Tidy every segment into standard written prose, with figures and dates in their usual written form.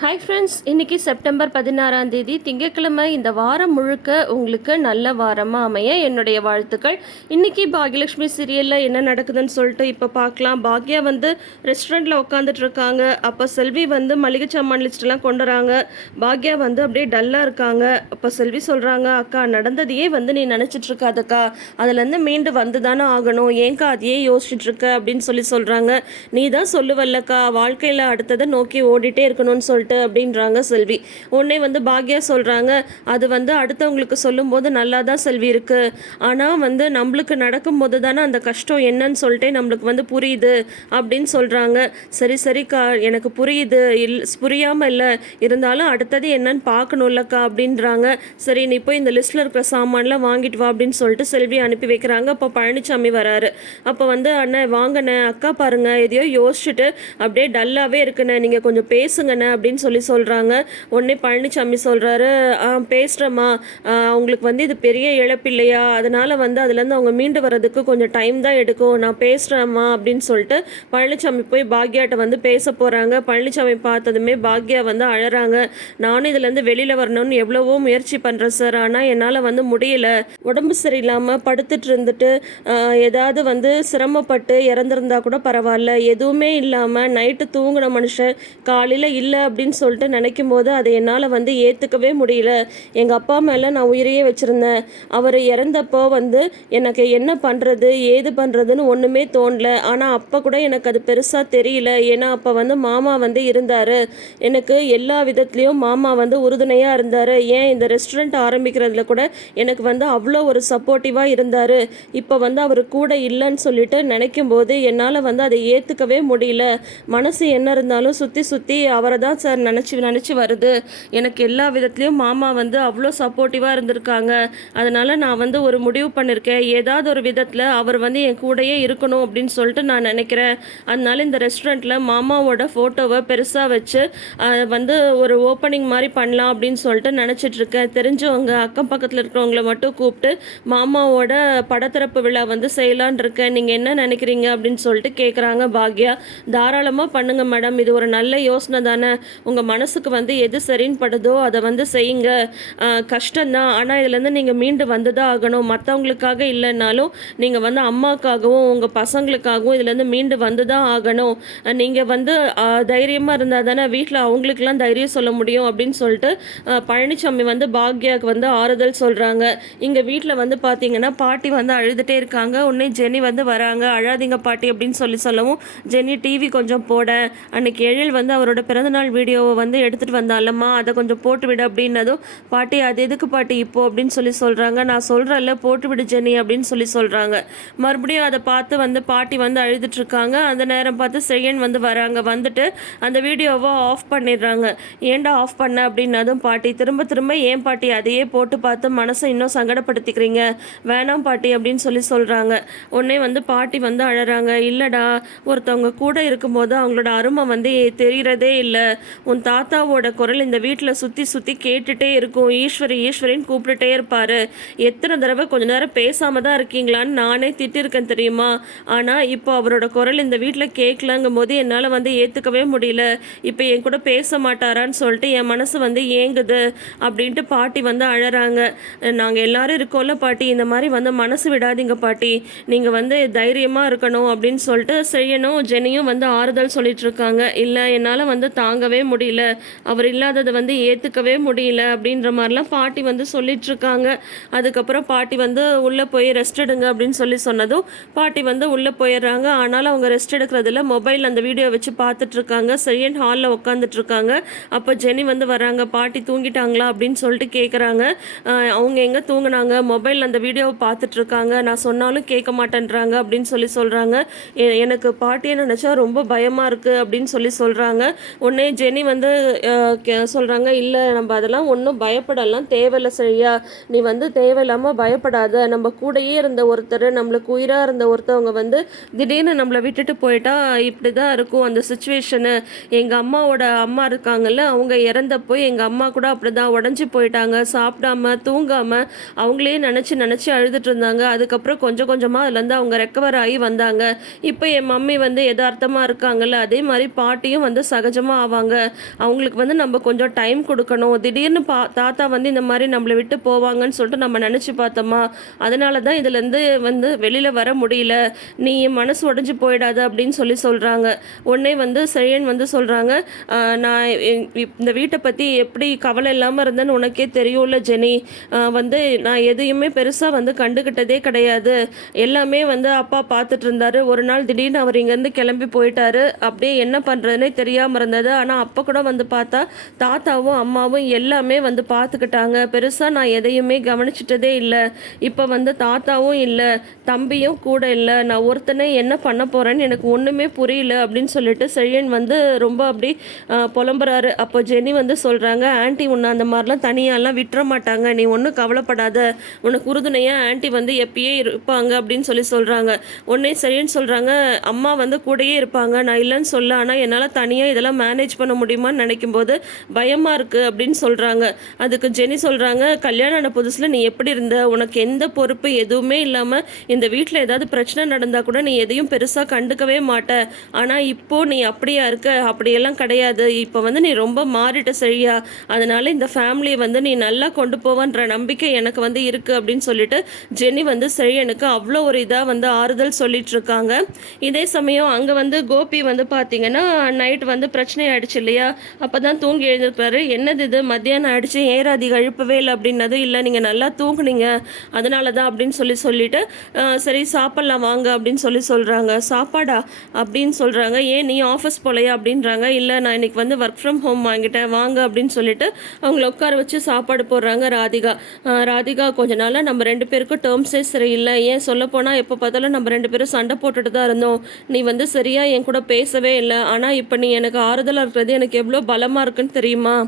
Hi friends, இன்றைக்கி September 16ஆம் தேதி திங்கட்கிழமை. இந்த வாரம் முழுக்க உங்களுக்கு நல்ல வாரமாக அமைய என்னுடைய வாழ்த்துக்கள். இன்றைக்கி பாக்யலட்சுமி சீரியலில் என்ன நடக்குதுன்னு சொல்லிட்டு இப்போ பார்க்கலாம். பாக்யா வந்து ரெஸ்டாரண்ட்டில் உட்காந்துட்ருக்காங்க. அப்போ செல்வி வந்து மளிகை சாமான் லிஸ்ட்டெல்லாம் கொண்டு வராங்க. பாக்யா வந்து அப்படியே டல்லாக இருக்காங்க. அப்போ செல்வி சொல்கிறாங்க, அக்கா நடந்ததையே வந்து நீ நினச்சிட்ருக்காதக்கா, அதுலேருந்து மீண்டு வந்து தானே ஆகணும், ஏங்க்கா அதையே யோசிச்சுட்ருக்க அப்படின்னு சொல்கிறாங்க. நீ தான் சொல்லுவல்லக்கா, வாழ்க்கையில் அடுத்ததை நோக்கி ஓடிட்டே இருக்கணும்னு சொல்லிட்டு அப்படின்றாங்க செல்வி. உடனே வந்து பாக்யா சொல்கிறாங்க, அது வந்து அடுத்தவங்களுக்கு சொல்லும்போது நல்லா தான் செல்வி இருக்குது, ஆனால் வந்து நம்மளுக்கு நடக்கும்போது தானே அந்த கஷ்டம் என்னன்னு சொல்லிட்டு நம்மளுக்கு வந்து புரியுது அப்படின்னு சொல்கிறாங்க. சரி சரிக்கா, எனக்கு புரியுது, புரியாமல் இல்லை, இருந்தாலும் அடுத்தது என்னன்னு பார்க்கணும்லக்கா அப்படின்றாங்க. சரி, நீ போய் இந்த லிஸ்ட்டில் இருக்கிற சாமான்லாம் வாங்கிட்டு வா அப்படின்னு சொல்லிட்டு செல்வி அனுப்பி வைக்கிறாங்க. அப்போ பழனிசாமி வராரு. அப்போ வந்து அண்ணன் வாங்கண்ணே, அக்கா பாருங்க எதையோ யோசிச்சுட்டு அப்படியே டல்லாகவே இருக்குண்ணே, நீங்கள் கொஞ்சம் பேசுங்கண்ணே அப்படின்னு சொல்கிறாங்க. உடனே பழனிசாமி சொல்கிறாரு, பேசுகிறேம்மா, அவங்களுக்கு வந்து இது பெரிய இழப்பு இல்லையா, அதனால் வந்து அதுலேருந்து அவங்க மீண்டு வர்றதுக்கு கொஞ்சம் டைம் தான் எடுக்கும், நான் பேசுகிறேம்மா அப்படின்னு சொல்லிட்டு பழனிசாமி போய் பாக்யாட்ட வந்து பேச போகிறாங்க. பழனிசாமி பார்த்ததுமே பாக்யா வந்து அழறாங்க. நானும் இதுலேருந்து வெளியில் வரணும்னு எவ்வளவோ முயற்சி பண்ணுறேன் சார், ஆனால் என்னால் வந்து முடியல, உடம்பு சரியில்லாமல் படுத்துட்டு இருந்துட்டு ஏதாவது வந்து சிரமப்பட்டு இறந்துருந்தா கூட பரவாயில்ல, எதுவுமே இல்லாமல் நைட்டு தூங்கின மனுஷன் காலையில் இல்லை அப்படின்னு சொல்லிட்டு நினைக்கும் போது அதை என்னால் வந்து ஏற்றுக்கவே முடியல. எங்கள் அப்பா மேலே நான் உயிரையே வச்சுருந்தேன், அவர் இறந்தப்போ வந்து எனக்கு என்ன பண்ணுறது ஏது பண்ணுறதுன்னு ஒன்றுமே தோணல. ஆனால் அப்போ கூட எனக்கு அது பெருசாக தெரியல, ஏன்னா அப்போ வந்து மாமா வந்து இருந்தார், எனக்கு எல்லா விதத்துலேயும் மாமா வந்து உறுதுணையாக இருந்தார். ஏன் இந்த ரெஸ்டாரண்ட் ஆரம்பிக்கிறதுல கூட எனக்கு வந்து அவ்வளோ ஒரு சப்போர்ட்டிவாக இருந்தார். இப்போ வந்து அவர் கூட இல்லைன்னு சொல்லிட்டு நினைக்கும் போது என்னால் வந்து அதை ஏற்றுக்கவே முடியல. மனசு என்ன இருந்தாலும் சுற்றி சுற்றி அவரை தான் சார் நினச்சி வருது. எனக்கு எல்லா விதத்துலேயும் மாமா வந்து அவ்வளோ சப்போர்ட்டிவாக இருந்திருக்காங்க. அதனால் நான் வந்து ஒரு முடிவு பண்ணியிருக்கேன், ஏதாவது ஒரு விதத்தில் அவர் வந்து என் கூடயே இருக்கணும் அப்படின்னு சொல்லிட்டு நான் நினைக்கிறேன். அதனால இந்த ரெஸ்டாரண்ட்டில் மாமாவோட ஃபோட்டோவை பெருசாக வச்சு வந்து ஒரு ஓப்பனிங் மாதிரி பண்ணலாம் அப்படின்னு சொல்லிட்டு நினச்சிட்ருக்கேன். தெரிஞ்சவங்க அக்கம் பக்கத்தில் இருக்கிறவங்கள மட்டும் கூப்பிட்டு மாமாவோட படத்திறப்பு விழா வந்து செய்யலான் இருக்கேன். நீங்கள் என்ன நினைக்கிறீங்க அப்படின்னு சொல்லிட்டு கேட்குறாங்க பாக்யா. தாராளமாக பண்ணுங்க மேடம், இது ஒரு நல்ல யோசனை தானே, உங்கள் மனசுக்கு வந்து எது சரின்னு படுதோ அதை வந்து செய்யுங்க. கஷ்டம்தான், ஆனால் இதுலேருந்து நீங்கள் மீண்டு வந்து தான் ஆகணும். மற்றவங்களுக்காக இல்லைன்னாலும் நீங்கள் வந்து அம்மாக்காகவும் உங்கள் பசங்களுக்காகவும் இதுலேருந்து மீண்டு வந்து தான் ஆகணும். நீங்கள் வந்து தைரியமாக இருந்தால் தானே வீட்டில் அவங்களுக்கெல்லாம் தைரியம் சொல்ல முடியும் அப்படின்னு சொல்லிட்டு பழனிசாமி வந்து பாக்யாவுக்கு வந்து ஆறுதல் சொல்கிறாங்க. இங்கே வீட்டில் வந்து பார்த்தீங்கன்னா பாட்டி வந்து அழுதுகிட்டே இருக்காங்க. உடனே ஜெனி வந்து வராங்க. அழாதீங்க பாட்டி அப்படின்னு சொல்லவும், ஜெனி டிவி கொஞ்சம் போட, அன்னைக்கு எழில் வந்து அவரோட பிறந்தநாள் வீடியோவை வந்து எடுத்துகிட்டு வந்தாலம்மா, அதை கொஞ்சம் போட்டு விடு அப்படின்னதும், பாட்டி அது எதுக்கு பாட்டி இப்போ அப்படின்னு சொல்கிறாங்க. நான் சொல்கிறேன்ல போட்டு விடு ஜெனி அப்படின்னு சொல்கிறாங்க. மறுபடியும் அதை பார்த்து வந்து பாட்டி வந்து அழுதுட்ருக்காங்க. அந்த நேரம் பார்த்து செகண்ட் வந்து வராங்க. வந்துட்டு அந்த வீடியோவை ஆஃப் பண்ணிடுறாங்க. ஏன்டா ஆஃப் பண்ண அப்படின்னதும், பாட்டி திரும்ப திரும்ப ஏன் பாட்டி அதையே போட்டு பார்த்து மனசை இன்னும் சங்கடப்படுத்திக்கிறீங்க, வேணாம் பாட்டி அப்படின்னு சொல்கிறாங்க. உடனே வந்து பாட்டி வந்து அழறாங்க. இல்லைடா, ஒருத்தவங்க கூட இருக்கும்போது அவங்களோட அருமை வந்து தெரிகிறதே இல்லை. உன் தாத்தாவோட குரல் இந்த வீட்டில் சுற்றி சுற்றி கேட்டுகிட்டே இருக்கும். ஈஸ்வரி ஈஸ்வரின்னு கூப்பிட்டுட்டே இருப்பார். எத்தனை தடவை கொஞ்ச நேரம் பேசாமல் தான் இருக்கீங்களான்னு நானே திட்டிருக்கேன் தெரியுமா, ஆனால் இப்போ அவரோட குரல் இந்த வீட்டில் கேட்கலங்கும் போது என்னால் வந்து ஏற்றுக்கவே முடியல. இப்போ என் கூட பேச மாட்டாரான்னு சொல்லிட்டு என் மனசு வந்து ஏங்குது அப்படின்ட்டு பாட்டி வந்து அழறாங்க. நாங்கள் எல்லாரும் இருக்கோம்ல பாட்டி, இந்த மாதிரி வந்து மனசு விடாதீங்க பாட்டி, நீங்கள் வந்து தைரியமாக இருக்கணும் அப்படின்னு சொல்லிட்டு செய்யணும். ஜெனியும் வந்து ஆறுதல் சொல்லிட்டு இருக்காங்க. இல்லை, என்னால் வந்து தாங்கவே முடியல, அவர் இல்லாததை வந்து ஏற்றுக்கவே முடியல அப்படின்ற மாதிரிலாம் பாட்டி வந்து சொல்லிகிட்ருக்காங்க. அதுக்கப்புறம் பாட்டி வந்து உள்ளே போய் ரெஸ்ட் எடுங்க அப்படின்னு சொன்னதும் பாட்டி வந்து உள்ளே போயிடுறாங்க. ஆனாலும் அவங்க ரெஸ்ட் எடுக்கிறதுல மொபைல் அந்த வீடியோ வச்சு பார்த்துட்ருக்காங்க. செகண்ட் ஹாலில் உட்காந்துட்ருக்காங்க. அப்போ ஜெனி வந்து வராங்க. பாட்டி தூங்கிட்டாங்களா அப்படின்னு சொல்லிட்டு கேட்குறாங்க. அவங்க எங்கே தூங்கினாங்க, மொபைல் அந்த வீடியோவை பார்த்துட்ருக்காங்க, நான் சொன்னாலும் கேட்க மாட்டேன்றாங்க அப்படின்னு சொல்கிறாங்க. எனக்கு பாட்டியை நினச்சா ரொம்ப பயமாக இருக்குது அப்படின்னு சொல்கிறாங்க. உடனே ஜெனி வந்து சொல்கிறாங்க, இல்லை நம்ம அதெல்லாம் ஒன்றும் பயப்படலாம் தேவையில்லை சரியா, நீ வந்து தேவையில்லாமல் பயப்படாத, நம்ம கூடயே இருந்த ஒருத்தர், நம்மளுக்கு உயிராக இருந்த ஒருத்தவங்க வந்து திடீர்னு நம்மளை விட்டுட்டு போயிட்டா இப்படி தான் இருக்கும் அந்த சுச்சுவேஷனு. எங்கள் அம்மாவோட அம்மா இருக்காங்கல்ல, அவங்க இறந்தப்போ எங்கள் அம்மா கூட அப்படி தான் உடஞ்சி போயிட்டாங்க, சாப்பிடாம தூங்காமல் அவங்களே நினச்சி அழுதுட்டு இருந்தாங்க. அதுக்கப்புறம் கொஞ்சம் கொஞ்சமாக அதுலேருந்து அவங்க ரெக்கவர் ஆகி வந்தாங்க. இப்போ என் மம்மி வந்து யதார்த்தமாக இருக்காங்கல்ல, அதே மாதிரி பாட்டியும் வந்து சகஜமாக ஆவாங்க. அவங்களுக்கு வந்து நம்ம கொஞ்சம் டைம் கொடுக்கணும். திடீர்னு தாத்தா வந்து இந்த மாதிரி நம்மளை விட்டு போவாங்கன்னு சொல்லிட்டு நம்ம நினச்சி பார்த்தோமா, அதனால தான் இதுலேருந்து வந்து வெளியில் வர முடியல. நீ மனசு உடஞ்சி போயிடாத அப்படின்னு சொல்கிறாங்க. உடனே வந்து செழியன் வந்து சொல்கிறாங்க, நான் இந்த வீட்டை பற்றி எப்படி கவலை இல்லாமல் இருந்தேன்னு உனக்கே தெரியும்ல ஜெனி. வந்து நான் எதையுமே பெருசாக வந்து கண்டுக்கிட்டதே கிடையாது. எல்லாமே வந்து அப்பா பார்த்துட்டு இருந்தாரு. ஒரு நாள் திடீர்னு அவர் இங்கேருந்து கிளம்பி போயிட்டாரு. அப்படியே என்ன பண்ணுறதுனே தெரியாமல் இருந்தது. ஆனால் அப்போ கூட வந்து பார்த்தா தாத்தாவும் அம்மாவும் எல்லாமே வந்து பார்த்துக்கிட்டாங்க. பெருசாக நான் எதையுமே கவனிச்சிட்டதே இல்லை. இப்போ வந்து தாத்தாவும் இல்லை, தம்பியும் கூட இல்லை. நான் ஒருத்தனை என்ன பண்ண போகிறேன்னு எனக்கு ஒன்றுமே புரியல அப்படின்னு சொல்லிட்டு செழியன் வந்து ரொம்ப அப்படி புலம்புறாரு. அப்போ ஜெனி வந்து சொல்கிறாங்க, ஆன்ட்டி உன்னை அந்த மாதிரிலாம் தனியாலாம் விட்டுற மாட்டாங்க, நீ ஒன்றும் கவலைப்படாத, உனக்கு உறுதுணையாக ஆன்ட்டி வந்து எப்பயே இருப்பாங்க அப்படின்னு சொல்கிறாங்க. உடனே செழியன் சொல்கிறாங்க, அம்மா வந்து கூடயே இருப்பாங்க, நான் இல்லைன்னு சொல்ல, ஆனால் என்னால் தனியாக இதெல்லாம் மேனேஜ் பண்ண முடியுமான்னு நினைக்கும்போது பயமாக இருக்குது அப்படின்னு சொல்கிறாங்க. அதுக்கு ஜெனி சொல்கிறாங்க, கல்யாணம் ஆன புதுசில் நீ எப்படி இருந்த, உனக்கு எந்த பொறுப்பு எதுவுமே இல்லாமல் இந்த வீட்டில் ஏதாவது பிரச்சனை நடந்தால் கூட நீ எதையும் பெருசாக கண்டுக்கவே மாட்ட. ஆனால் இப்போது நீ அப்படியா இருக்க, அப்படியெல்லாம் கிடையாது. இப்போ வந்து நீ ரொம்ப மாறிட்ட சரியா, அதனால் இந்த ஃபேமிலியை வந்து நீ நல்லா கொண்டு போவன்ற நம்பிக்கை எனக்கு வந்து இருக்குது அப்படின்னு சொல்லிட்டு ஜெனி வந்து செழியனுக்கு அவ்வளோ ஒரு இதாக வந்து ஆறுதல் சொல்லிட்டு இருக்காங்க. இதே சமயம் அங்கே வந்து கோபி வந்து பார்த்தீங்கன்னா நைட் வந்து பிரச்சனை ஆயிடுச்சு இல்லையா, அப்போ தான் தூங்கி எழுந்திருக்கிறாரு. என்னது இது மத்தியானம் ஆயிடுச்சு, ஏறாதி எழுப்பவே இல்லை அப்படின்னது. இல்லை நீங்கள் நல்லா தூங்குனீங்க அதனால தான் அப்படின்னு சொல்லிட்டு சரி சாப்பிட்லாம் வாங்க அப்படின்னு சொல்கிறாங்க. சாப்பாடா அப்படின்னு சொல்கிறாங்க. ஏன் நீ ஆஃபீஸ் போலையா அப்படின்றாங்க. இல்லை நான் இன்னைக்கு வந்து ஒர்க் ஃப்ரம் ஹோம் வாங்கிட்டேன் வாங்க அப்படின்னு சொல்லிட்டு அவங்கள உட்கார வச்சு சாப்பாடு போடுறாங்க ராதிகா கொஞ்ச நாளாக நம்ம 2 பேருக்கும் டேர்ம்ஸே சரியில்லை. ஏன் சொல்லப்போனால் எப்போ பார்த்தாலும் நம்ம 2 பேரும் சண்டை போட்டுட்டு தான் இருந்தோம். நீ வந்து சரியாக என் கூட பேசவே இல்லை. ஆனால் இப்போ நீ எனக்கு ஆறுதலாக இருக்கிறது எனக்கு எவ்வளோ பலமாக இருக்குன்னு தெரியுமா.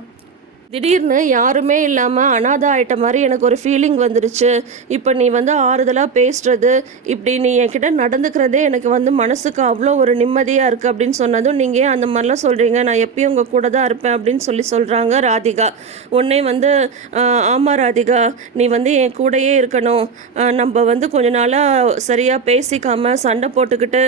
திடீர்னு யாருமே இல்லாமல் அனாதை ஆகிட்ட மாதிரி எனக்கு ஒரு ஃபீலிங் வந்துருச்சு. இப்போ நீ வந்து ஆறுதலாக பேசுகிறது, இப்படி நீ என்கிட்ட நடந்துக்கிறதே எனக்கு வந்து மனசுக்கு அவ்வளோ ஒரு நிம்மதியாக இருக்குது அப்படின்னு சொன்னதும், நீங்கள் ஏன் அந்த மாதிரிலாம் சொல்கிறீங்க, நான் எப்பயும் உங்கள் கூட தான் இருப்பேன் அப்படின்னு சொல்கிறாங்க ராதிகா. உடனே வந்து ஆமாம் ராதிகா, நீ வந்து என் கூடயே இருக்கணும். நம்ம வந்து கொஞ்ச நாளாக சரியாக பேசிக்காமல் சண்டை போட்டுக்கிட்டு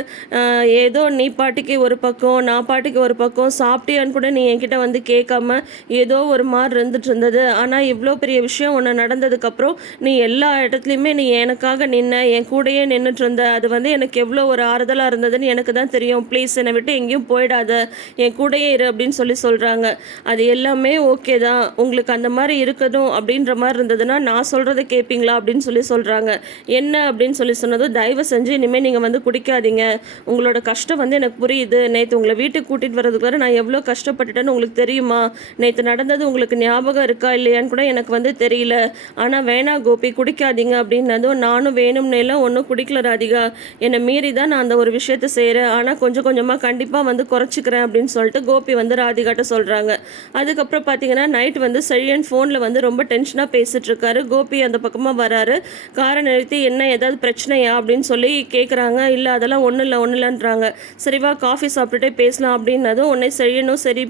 ஏதோ நீ பாட்டிக்கு ஒரு பக்கம் நான் பாட்டிக்கு ஒரு பக்கம் சாப்பிட்டியான்னு கூட நீ என்கிட்ட வந்து கேட்காம ஏதோ ஒரு மாதிரி இருந்துட்டு இருந்தது. ஆனால் இவ்வளோ பெரிய விஷயம் ஒன்று நடந்ததுக்கப்புறம் நீ எல்லா இடத்துலையுமே நீ எனக்காக நின்ன, என் கூடையே நின்றுட்டு இருந்த. அது வந்து எனக்கு எவ்வளோ ஒரு ஆறுதலாக இருந்ததுன்னு எனக்கு தான் தெரியும். ப்ளீஸ் என்னை விட்டு எங்கேயும் போயிடாத, என் கூடையே இரு அப்படின்னு சொல்கிறாங்க. அது எல்லாமே ஓகே தான், உங்களுக்கு அந்த மாதிரி இருக்கணும் அப்படின்ற மாதிரி இருந்ததுன்னா நான் சொல்கிறத கேட்பீங்களா அப்படின்னு சொல்கிறாங்க. என்ன அப்படின்னு சொன்னதும், தயவு செஞ்சு இனிமேல் நீங்கள் வந்து குடிக்காதீங்க, உங்களோட கஷ்டம் வந்து எனக்கு புரியுது. நேற்று உங்களை வீட்டுக்கு கூட்டிகிட்டு வர்றதுக்கு வர நான் எவ்வளோ கஷ்டப்பட்டுட்டேன்னு உங்களுக்கு தெரியுமா, நேற்று நடந்தது உங்களுக்கு ஞாபகம் இருக்கா இல்லையான்னு கூட எனக்கு வந்து தெரியல. ஆனால் வேணா கோபி குடிக்காதீங்க அப்படின்னதும், நானும் வேணும்னேலாம் ஒன்றும் குடிக்கல ராதிகா, என்னை மீறி தான் நான் அந்த ஒரு விஷயத்த செய்கிறேன். ஆனால் கொஞ்சம் கொஞ்சமாக கண்டிப்பாக வந்து குறைச்சிக்கிறேன் அப்படின்னு சொல்லிட்டு கோபி வந்து ராதிகாட்ட சொல்கிறாங்க. அதுக்கப்புறம் பார்த்தீங்கன்னா நைட் வந்து செழியன் ஃபோனில் வந்து ரொம்ப டென்ஷனாக பேசிகிட்டு இருக்காரு. கோபி அந்த பக்கமாக வராரு. காரை நிறுத்தி என்ன ஏதாவது பிரச்சனையா அப்படின்னு சொல்லி கேட்குறாங்க. இல்லை அதெல்லாம் ஒன்றும் இல்லைன்றாங்க. சரிவா காஃபி சாப்பிட்டுட்டே பேசலாம் அப்படின்னதும் உடனே செழியனும் சரி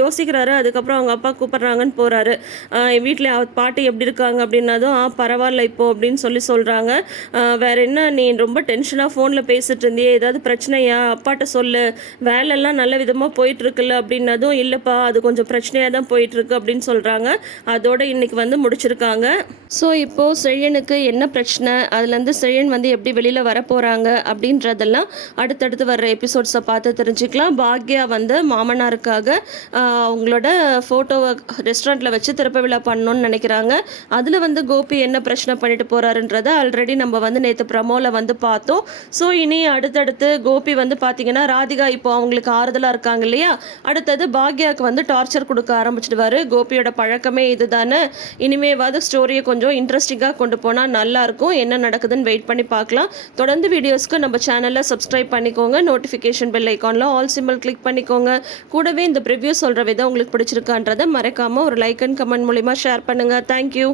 யோசிக்கிறாரு. அதுக்கப்புறம் அவங்க அப்பா கூப்பிட்றாங்கன்னு போகிறாரு. வீட்டில் பாட்டி எப்படி இருக்காங்க அப்படின்னதும் பரவாயில்ல இப்போ அப்படின்னு சொல்கிறாங்க. வேற என்ன நீ ரொம்ப டென்ஷனாக ஃபோனில் பேசிட்டு இருந்தியே, ஏதாவது பிரச்சனையா அப்பாட்ட சொல்லு, வேலையெல்லாம் நல்ல விதமாக போயிட்டுருக்குல்ல அப்படின்னதும், இல்லைப்பா அது கொஞ்சம் பிரச்சனையாக தான் போயிட்டுருக்கு அப்படின்னு சொல்கிறாங்க. அதோட இன்னைக்கு வந்து முடிச்சிருக்காங்க. ஸோ இப்போது செழியனுக்கு என்ன பிரச்சனை, அதுலேருந்து செழியன் வந்து எப்படி வெளியில் வர போகிறாங்க அப்படின்றதெல்லாம் அடுத்தடுத்து வர்ற எபிசோட்ஸை பார்த்து தெரிஞ்சுக்கலாம். பாக்யா வந்து மாமனாருக்காக அவங்களோட ஃபோட்டோவை ரெஸ்டாரண்ட்டில் வச்சு திறப்பு விழா பண்ணணும்னு நினைக்கிறாங்க. அதில் வந்து கோபி என்ன பிரச்சனை பண்ணிட்டு போகிறாருன்றதை ஆல்ரெடி நம்ம வந்து நேற்று ப்ரமோவில் வந்து பார்த்தோம். ஸோ இனி அடுத்தடுத்து கோபி வந்து பார்த்திங்கன்னா ராதிகா இப்போ அவங்களுக்கு ஆறுதலாக இருக்காங்க இல்லையா, அடுத்தது பாக்யாவுக்கு வந்து டார்ச்சர் கொடுக்க ஆரம்பிச்சிடுவார். கோபியோட பழக்கமே இது தானே. இனிமேவாது ஸ்டோரியை கொஞ்சம் இன்ட்ரெஸ்டிங்காக கொண்டு போனால் நல்லாயிருக்கும். என்ன நடக்குதுன்னு வெயிட் பண்ணி பார்க்கலாம். தொடர்ந்து வீடியோஸ்க்கு நம்ம சேனலில் சப்ஸ்கிரைப் பண்ணிக்கோங்க. நோட்டிஃபிகேஷன் பெல் ஐக்கானில் ஆல் சிம்பிள் கிளிக் பண்ணிக்கோங்க. கூடவே இந்த ப்ரிவ்யூ சொல்கிற விதம் உங்களுக்கு பிடிச்சிருக்கான்றதை மறக்காமல் ஒரு லைக் அண்ட் கமெண்ட் மூலிமா ஷேர் பண்ணுங்கள். தேங்க்யூ.